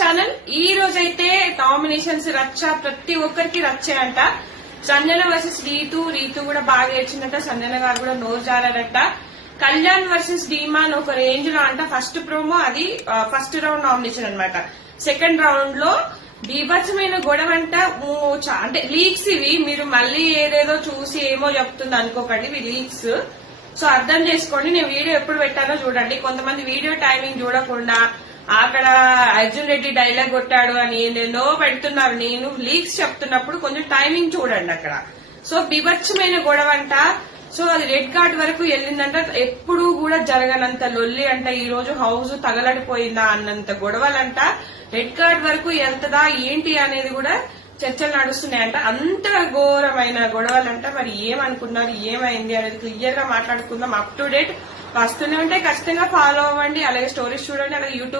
Channel. ఈ రోజైతే nominations రచ్చ ప్రతి ఒక్కరికి రచ్చే అంట సంజన వర్సెస్ రీతు రీతు కూడా బాగా ఏడ్చిందట. సంజన గారు కూడా నోరు జారారట. కళ్యాణ్ వర్సెస్ డీమాన్ ఒక రేంజ్లో అంట. ఫస్ట్ ప్రోమో అది ఫస్ట్ రౌండ్ నామినేషన్ అనమాట సెకండ్ రౌండ్లో బీభత్సమైన గొడవ అంట అంటే లీక్స్ ఇవి. మీరు మళ్ళీ ఏదేదో చూసి ఏమో చెప్తుంది అనుకోకండి. ఇవి లీక్స్. సో అర్థం చేసుకోండి. నేను వీడియో ఎప్పుడు పెట్టానో చూడండి. కొంతమంది వీడియో టైమింగ్ చూడకుండా అక్కడ అర్జున్ రెడ్డి డైలాగ్ కొట్టాడు అని నేనో పెడుతున్నారు. నేను లీక్స్ చెప్తున్నప్పుడు కొంచెం టైమింగ్ చూడండి అక్కడ. సో బిభత్సమైన గొడవ అంట సో అది రెడ్ కార్డ్ వరకు వెళ్ళిందంట. ఎప్పుడు కూడా జరగనంత లొల్లి అంట. ఈ రోజు హౌస్ తగలడిపోయిందా అన్నంత గొడవలంట. రెడ్ కార్డ్ వరకు వెళ్తదా ఏంటి అనేది కూడా చర్చలు నడుస్తున్నాయంట. అంత ఘోరమైన గొడవలంట. మరి ఏమనుకున్నారు? ఏమైంది అనేది క్లియర్గా మాట్లాడుకుందాం. అప్ టు డేట్ వస్తూనే ఉంటే ఖచ్చితంగా ఫాలో అవ్వండి. అలాగే స్టోరీస్ చూడండి. అలాగే యూట్యూబ్